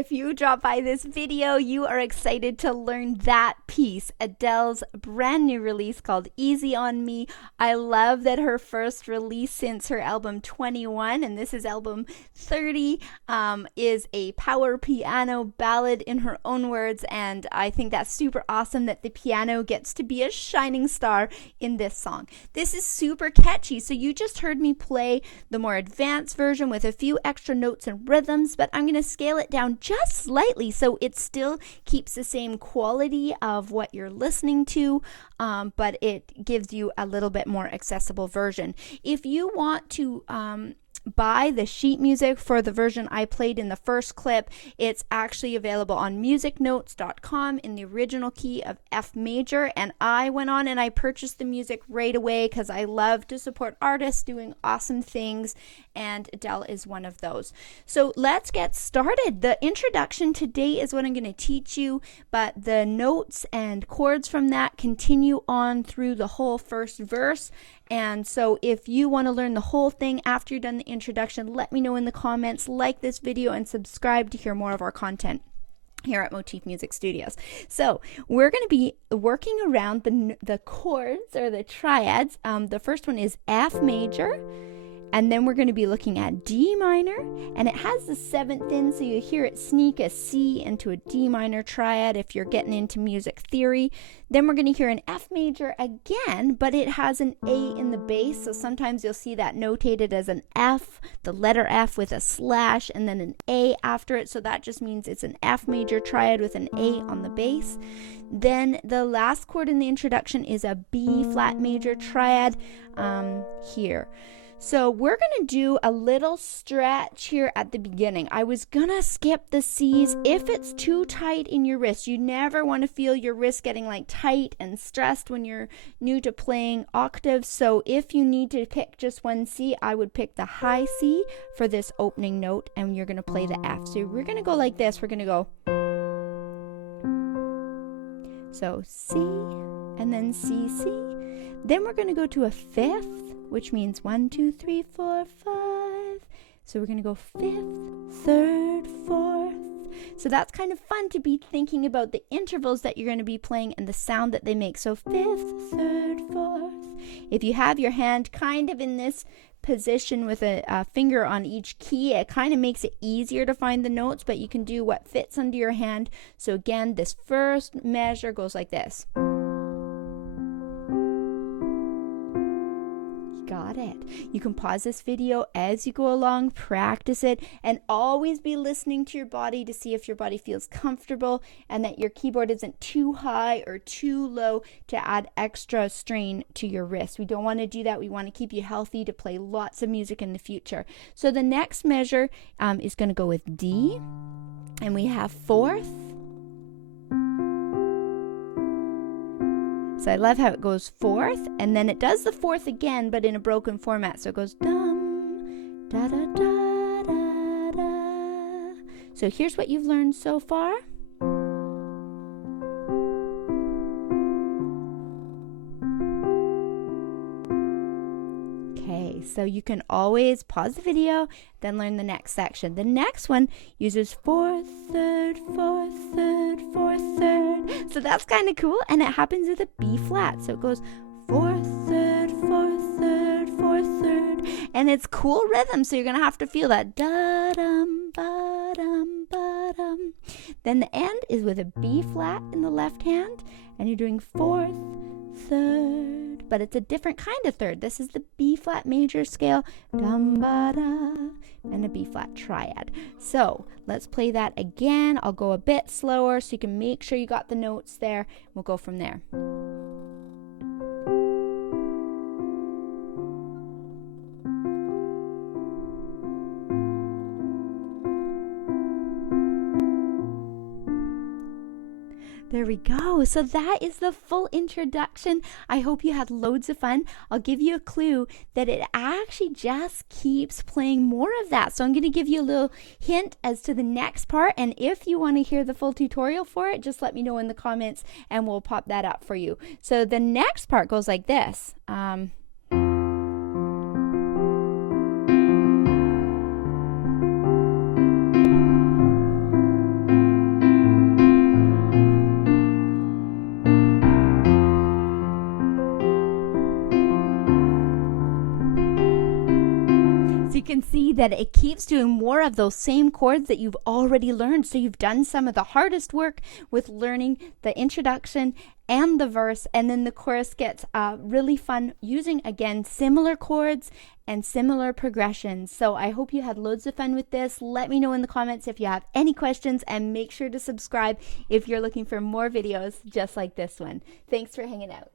if you drop by this video, you are excited to learn that piece, Adele's brand new release called Easy on Me. I love that her first release since her album 21, and this is album 30, is a power piano ballad in her own words, and I think that's super awesome that the piano gets to be a shining star in this song. This is super catchy, so you just heard me play the more advanced version with a few extra notes and rhythms, but I'm going to scale it down just slightly so it still keeps the same quality of what you're listening to, but it gives you a little bit more accessible version. If you want to buy the sheet music for the version I played in the first clip, it's actually available on musicnotes.com in the original key of F major, and I went on and I purchased the music right away because I love to support artists doing awesome things, and Adele is one of those. So let's get started. The introduction today is what I'm going to teach you, but the notes and chords from that continue on through the whole first verse. And so if you want to learn the whole thing after you've done the introduction, let me know in the comments, like this video, and subscribe to hear more of our content here at Motif Music Studios. So we're going to be working around the chords, or the triads. The first one is F major, and then we're going to be looking at D minor, and it has the 7th in, so you hear it sneak a C into a D minor triad if you're getting into music theory. Then we're going to hear an F major again, but it has an A in the bass, so sometimes you'll see that notated as an F, the letter F with a slash, and then an A after it, so that just means it's an F major triad with an A on the bass. Then the last chord in the introduction is a B flat major triad here. So we're going to do a little stretch here at the beginning. I was going to skip the C's. If it's too tight in your wrist, you never want to feel your wrist getting like tight and stressed when you're new to playing octaves. So if you need to pick just one C, I would pick the high C for this opening note, and you're going to play the F. So we're going to go like this. We're going to go. So C, and then C, C. Then we're going to go to a 5th, which means 1, 2, 3, 4, 5. So we're going to go 5th, 3rd, 4th. So that's kind of fun to be thinking about the intervals that you're going to be playing and the sound that they make. So 5th, 3rd, 4th. If you have your hand kind of in this position with a finger on each key, it kind of makes it easier to find the notes, but you can do what fits under your hand. So again, this first measure goes like this. Got it. You can pause this video as you go along, practice it, and always be listening to your body to see if your body feels comfortable and that your keyboard isn't too high or too low to add extra strain to your wrist. We don't want to do that. We want to keep you healthy to play lots of music in the future. So the next measure is going to go with D, and we have 4th. So I love how it goes 4th, and then it does the 4th again, but in a broken format. So it goes dum, da da da da da. So here's what you've learned so far. Okay, so you can always pause the video, then learn the next section. The next one uses 4th, 3rd, 4th, 3rd, 4th, 3rd. So that's kind of cool, and it happens with a B flat. So it goes 4th, 3rd, 4th, 3rd, 4th, 3rd. And it's cool rhythm, so you're going to have to feel that da-dum, ba-dum, ba-dum. Then the end is with a B flat in the left hand, and you're doing 4th, 3rd, but it's a different kind of third. This is the B flat major scale, dum ba da, and a B flat triad. So let's play that again. I'll go a bit slower so you can make sure you got the notes there. We'll go from there. There we go. So that is the full introduction. I hope you had loads of fun. I'll give you a clue that it actually just keeps playing more of that. So I'm going to give you a little hint as to the next part. And if you want to hear the full tutorial for it, just let me know in the comments and we'll pop that up for you. So the next part goes like this. You can see that it keeps doing more of those same chords that you've already learned. So you've done some of the hardest work with learning the introduction and the verse, and then the chorus gets really fun using, again, similar chords and similar progressions. So I hope you had loads of fun with this. Let me know in the comments if you have any questions, and make sure to subscribe if you're looking for more videos just like this one. Thanks for hanging out.